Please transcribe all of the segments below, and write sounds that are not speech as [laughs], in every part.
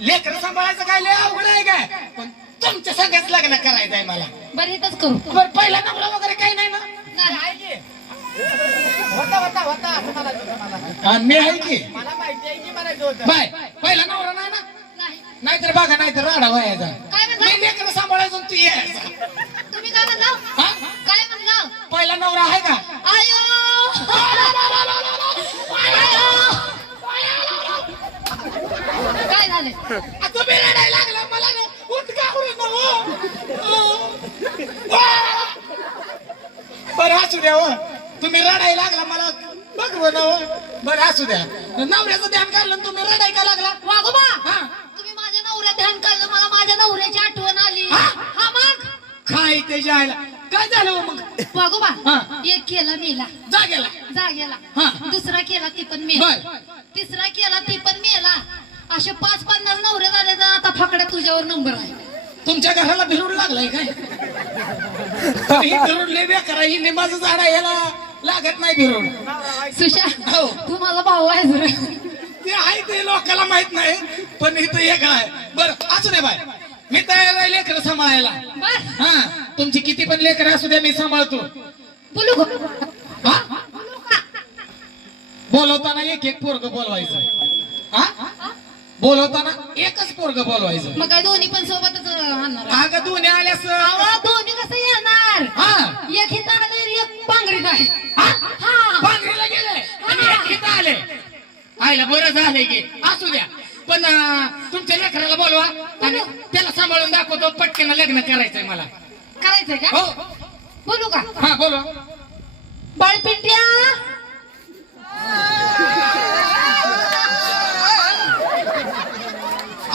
लेकर सांभाळायचं काय? लय अवघड आहे काय? पण तुमच्या सगळ्याच लग्न करायचं आहे मला. बरं इथंच करू. बरं पहिला नवरा वगैरे काही नाही ना? नाही. होता होता होता असं मला हा, मी आहे की. मला माहिती आहे की म्हणायचं होतं. बाय पहिला नवरा नाही ना? नाही. नाहीतर बघा नाहीतर राडा व्हायचा. काय म्हणला? मी लेकर सांभाळायचं आणि तू यायचा तुम्ही काय म्हणला हा? काय म्हणला पहिला नवरा आहे का आयो काय झालं आ, तुम्ही रडायला लागला मला ना उठ का आवडत ना हो. बरं असू द्या हो तुम्ही रडायला लागला मला बघ ना हो बरं असू द्या. नवऱ्याचं ध्यान काढलं आणि तुम्ही रडाय का लागला? वागोबा हा. तुम्ही माझ्या नवऱ्या ध्यान काढलं मला माझ्या नवऱ्याची आठवण आली. हा? हा मग? काय ते जायला? काय झालं हो मग? वागोबा हा. एक केला मेला. जा गेला जागेला. हा. दुसरा केला ती पण मेला. बर. तिसरा केला ती पण मेला. असे पाच पन्नास नवरे झाले तर आता फकड्या तुझ्यावर नंबर आहे. तुमच्या घराला भिरूड लागलाय काय? [laughs] ही भिरूड लय बेकार आहे. ही लिंबाचं झाड आहे याला. लागत नाही भिरूड सुशा हो. तू मला भाऊ आहे जरा ते आहे ते लोकांना माहीत नाही पण इथं एक आहे. बरं असू दे बाय. मी तयार आहे लेकर सांभाळायला. हा तुमची किती पण लेकर असू द्या मी सांभाळतो. बोलू गो हा? बोलवताना एक एक पोरग बोलवायचं. हा? बोलवताना एकच पोरग बोलवायचं. मग काय दोन्ही पण सोबतच आणणार? अगं दोन्ही आल्यास दोन्ही कसं येणार? हा. एक पांघरीत आहे पांघरीला गेले आणि इथं आले. आयला बरं झालंय की असू द्या. पण तुमच्या लेकराला बोलवा. आणि त्याला सांभाळून दाखवतो. पटकन लग्न करायचंय मला. करायचंय का? हो. बोलू का? हा बोलवा. बाळपिंट्या!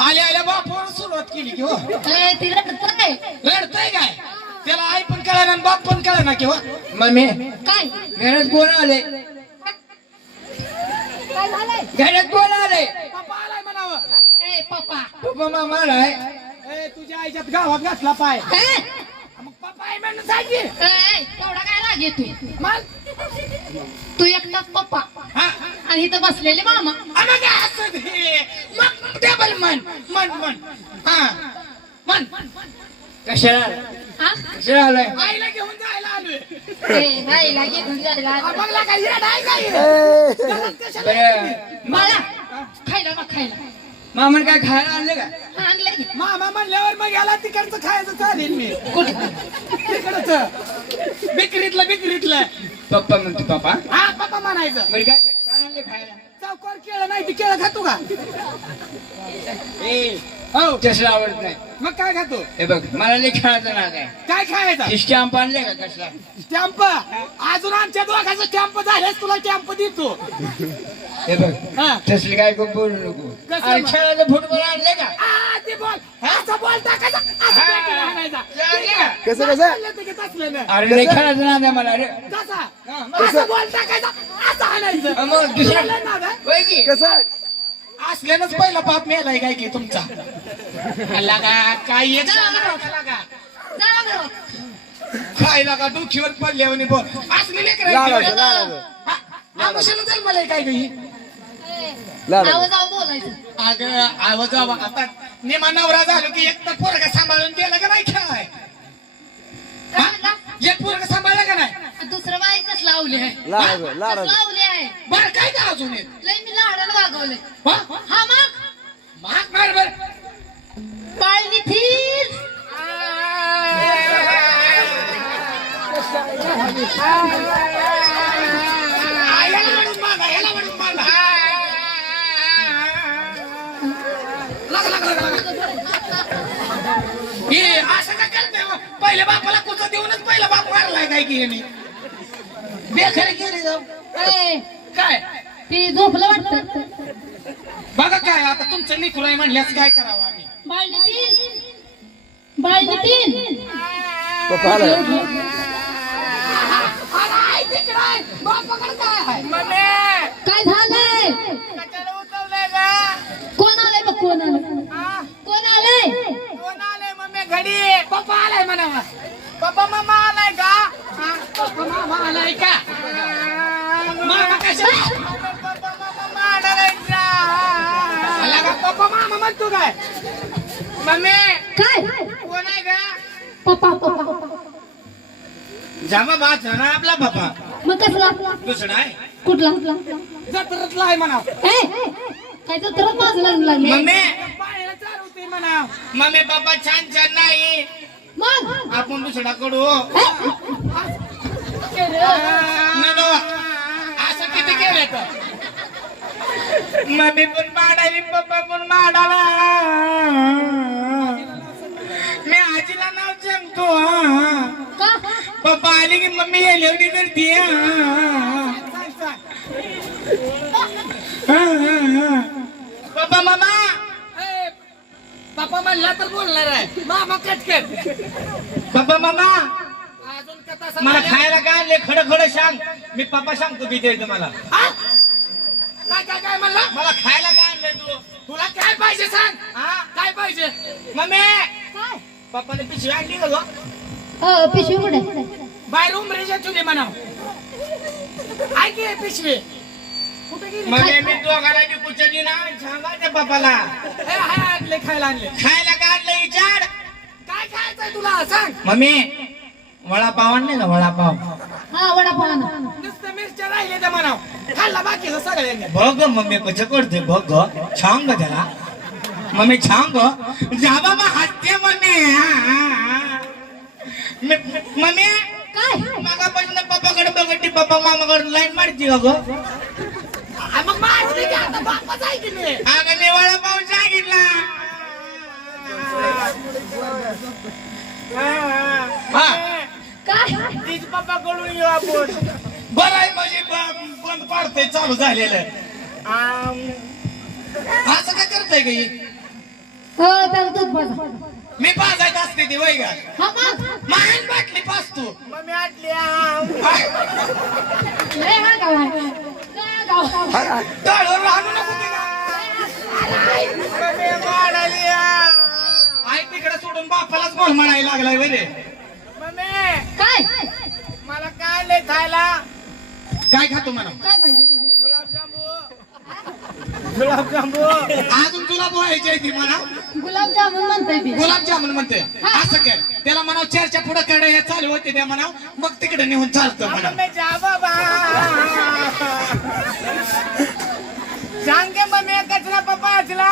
आल्या आल्या बापावर सुरुवात केली की हो. रडतय काय? त्याला आई पण कळना आणि बाप पण कळना की हो मम्मी. काय? घरात कोण आले? काय झालंय? घरात कोण आले? पप्पा आलाय म्हणावं. ए पप्पा. पप्पा मामा आलाय. ए, तुझ्या आईच्यात गावात घातला पाय. ए, मग पप्पा आई म्हणून सांग की. ए, एवढा काय राग येतोय मग? तू एकटाच पप्पा. हा. आणि इथं बसलेले मामा. अगं काय असं ते? मग डबल मन मन मन हा. मन कशाला? हा? कशाला आलाय? आईला घेऊन जायला आलोय. ए, राहिला घेऊन जायला बघला काय येड आहे काय घरात कशाला बरं. बाळा खायला मग खायला. मामाने काय खायला आणले का? हा, आणलंय की. मामा म्हणल्यावर मग याला तिकडचं खायचं चालेल मी. तिकडचं. बिकरीतलं बिकरीतलं. पप्पा म्हणते पप्पा. हा पप्पा म्हणायचं. बरं काय काय आणले खायला? चौकोर केळं नाही ती केळं खातो का? ए हो. कसला आवडत नाही. मग काय खातो? हे बघ मला लई खेळायचं ना काय काय खायचं स्टॅम्प आणले का कसला? स्टॅम्प? अजून आमच्या दोघांचा स्टॅम्प झाल्यास तुला स्टॅम्प देतो. हे बघ हा. तसली काय खूप बोलू नको. मग? खेळायचं फुटबॉल आणले का? आ, ते बॉल. असा टाकायचा असा का कसं कसं चाललं ते की तसलं नाही. अरे नाही खेळायचं ना नाही मला अरे. तसा असा बॉल टाकायचा असं आणायचं. मग दुसरा नाद? होय की? कसं? असल्यानंच पहिला पाप मेलाय काय की तुमचा? लगा काय एक लागा जा घरात. काय लागा डोकीवर पडल्यावर बोल. असले लेकर आमुषाला जाईल मला काय काही. आवाज आव बोलायचं. अगं आवाज आवा आता नेमा नवरा झालो की एक तर पोरगा सांभाळून गेला का नाही काय म्हणला? एक पोरगा सांभाळला का नाही? दुसरं बाई कसं लावले आहे. लाडाचं कसं लाडाचं लावले आहे? बरं काय का अजून एक? लय मी लाडाला वागवले. हा? हा मग? महाग मार बर बाळ निखिल याला म्हणून मागा याला म्हणून मागा लगा, लगा, लगा, लगा. हे असं का करते हो? पहिल्या बापाला कुठं देऊनच पहिला बाप मारलाय काय की यांनी बेखरे गेली जाऊ. ए, काय? ते झोपलं वाटतं. बघा काय आता तुमचं लेकरू आहे म्हणल्यास काय करावं आम्ही? बाळ नितीन बाळ नितीन पप्पा आलाय अरे, आहे तिकडं आहे. बापाकडे काय आहे काय झालंय कोण आलंय बघ कोण आलंय? कोण आलंय? कोण आले मम्मी घडी पप्पा आलाय म्हणावा. पप्पा मामा आलाय का पप्पा मामा आलाय का मामा कशा पप्पा मामा पप्पा म्हणतो काय? मम्मी काय? कोण आहे का पप्पा पप्पा. जामा बात ना आपला बापा मग कसला? दुसरा आहे. कुठला? जत्रेतला आहे म्हणा ए काय तर तरच माझं लग्न लागले मम्मी. म्हणा पप्पा छान छान नाही. मग? आपण दुसरा कडू. असं किती केलं तर मम्मी पण माडाली पप्पा पण माडाला मी आजीला नाव सांगतो पप्पा आली की मम्मी येईल एवढी करते पप्पा मामा. पप्पा म्हणला तर बोलणार आहे. मामा कटकट पप्पा मामा. मला. खायला काय आणले खडं खडं सांग. मी पप्पा सांगतो किती तुम्हाला. हा? काय काय काय म्हणला? मला खायला काय आणलंय तू? तुला काय पाहिजे सांग? हा? काय पाहिजे? मम्मी! काय? पप्पाने पिशवी आणली का गं? पिशवी कुठे? बाहेर उमरेच्या तुझे म्हणा ऐक की पिशवी? कुठे गेली? मम्मी मी दोघांना जी पुचली ना सांगा त्या पप्पाला. ए, हाय आणले खायला आणले. खायला काय आणलं विचार. काय खायचंय तुला? सांग. मम्मी वडापाव आणले ना वडापाव? हा वडापाव आणा. नुसतं मिरच्या राहिले त्या म्हणा खाल्ला बाकीचं सगळ्यांनी. बघ मम्मी कसं करते बघ ग. छान ग त्याला. मम्मी छान ग. जा बाबा हसते मम्मी. मी- मम्मी काय? मागापासून पप्पाकडे बघती पप्पा मामाकडे लाईन मारती का ग. आ, मग मारली की आता बापाच आहे की नाही? अगं मी वडापाव सांगितला. हा. तीच पप्पा कडून येऊ आपण बरं आहे म्हणजे ब- बंद पाडतंय चालू झालेलं आम, असं काय करतंय का ही? हो त्याला दूध पाजा मी पाजायच असते ती वय का हा मग मान बाटली पाच तू मम्मी आटली आम. लय हा गाव आहे. लय गाव. तळवर राहू नको ते? मम्मी आम. आई तिकडे सोडून बापालाच बोल म्हणायला लागलाय वय रे मम्मी काय मला काय लय खायला? काय खातो म्हणा काय पाहिजे? अजून तुला बोलायची आहे ती म्हणा गुलाबजामुन म्हणताय ती गुलाबजामुन म्हणते असं कर. त्याला म्हणाव चर्चा पुढे कडे हे चालू होते त्या म्हणाव. मग तिकडे नेऊन चालतं म्हणा मम्मी जा बाबा सांग के मम्मी कचरा पप्पा असला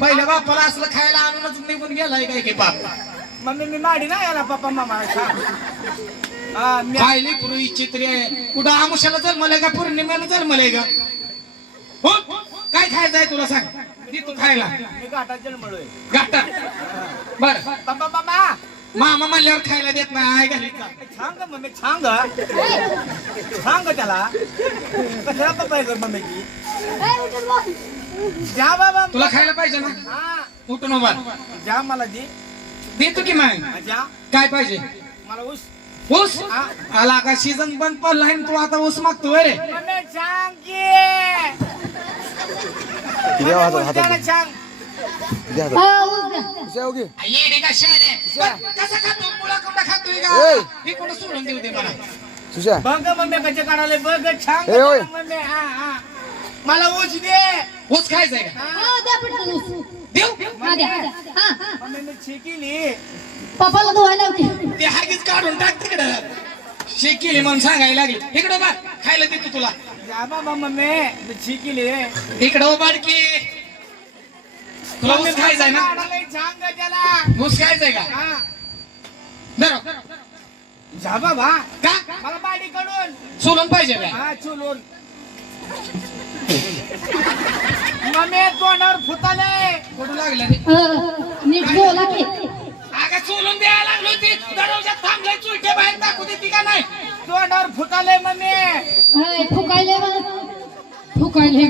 पहिल्या बापाला असलं खायला आणूनच निघून गेलाय काय की बाप? मम्मी मी माडी ना याला पप्पा मामा मी खायली पूर्वी चित्री. आहे कुठं आमुषाला जन्मलंय का? पौर्णिमेला जन्मलंय का? हो? काय खायचं आहे तुला सांग? दे तू खायला. मी गाठा बर. मामा म्हणल्यावर खायला देत नाही. घाली. सांग मम्मी सांग सांग त्याला. आहे मम्मीची. जा बाबा. तुला खायला पाहिजे ना? हा. उठून उभा. जा मला दे. देतो की जा. काय पाहिजे? मला ऊस. ऊस? आला का सीझन बंद पडलाय आणि तू आता ऊस मागतोय रे. मम्मी सांग की. सांग. हा, हो हे सोडून देऊ दे मला? बघ मम्मी कसे काढाले बघ हा हा. मला ऊस दे. ऊस खायचंय का? हा, द्या पटकन ऊस. देऊ. मम्मी मी पप्पाला धुवायला होती ते हागीच काढून टाक तिकडं. शेकेली म्हणून सांगायला लागली. इकडं बा खायला देतो तुला. जा बाबा मम्मी मी शिकिली इकडं उभाड की तुला ऊस खायचंय ना? सांग त्याला ऊस खायचंय का? हा. धर. जा बाबा. का? मला बाडी कडून सोलून पाहिजे का? हा चुलून. मम्मी तोंडावर फुताले कुठं लागलं रे? अ, नीट बोला की. सोलून द्यायला लागलो ती दरवाजात थांबलाय चुलटे बाहेर टाकू देते का नाही? तोंडावर फुताले मम्मी हाय, फुकायले मला फुकायले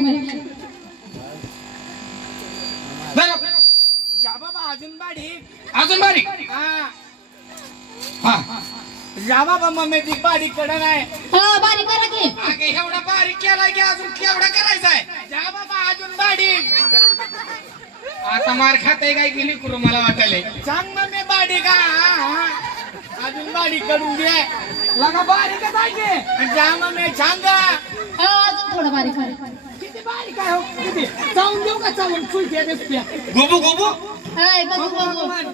धर जा बाबा अजून बाडी अजून बारीक हा. हा. जा बाबा मम्मी ती बाडी कडन आहे हा बारीक करा की. अगे एवढा बारीक केलाय की अजून केवढा करायचा आहे जा बाबा अजून बाडी [laughs] आता मार खाताय काय गेली करू मला वाटायले सांग बाडी का. अजून बाडी कडून दे लगा का सांग. अजून थोडं बारीक करा किती बाडी काय हो? किती? चावून देऊ का चावून? चुलत्या बिस्त्या गोबू गोबू. हाय, बघू बघू मान.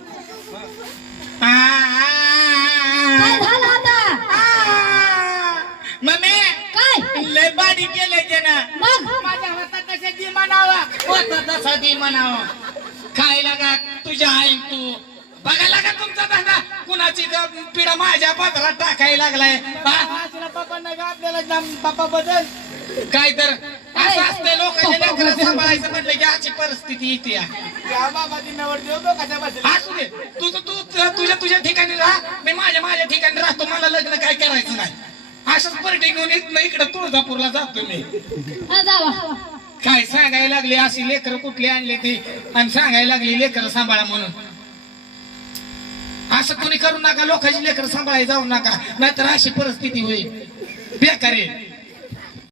आ, आ, आ, काय झालं आता? आ. मम्मी काय? लय बाडी केलंय त्यानं. मग? माझ्या हातात कशा दी म्हणावा. होत तसा ती म्हणावं. काय लागा तुझ्या आई तू. बघायला का तुमचा धंदा. कुणाची ग- पिढा माझ्या पात्रात टाकायला लागलाय? हा? आशीला पप्पा नाही का आपल्याला जाम पप्पा बदल काय तर असं असते लोकांच्या लेकरं सांभाळायचं म्हटलं की अशी परिस्थिती येते या. या बाबा बसला असू दे. तू तू तू- तुझ्या तुझ्या ठिकाणी राहा. मी माझ्या माझ्या ठिकाणी राहतो. मला लग्न काय करायचं नाही. असंच पर्टी घेऊन इथनं इकडे तुळजापूरला जातो मी. हा, जावा. काय सांगायला लागले? अशी लेकरं कुठली आणली ती? आणि सांगायला लागली लेकरं सांभाळा म्हणून. असं कोणी करू नका लोकांची लेकर सांभाळायला जाऊ नका नाहीतर अशी परिस्थिती होईल. बेकार आहे.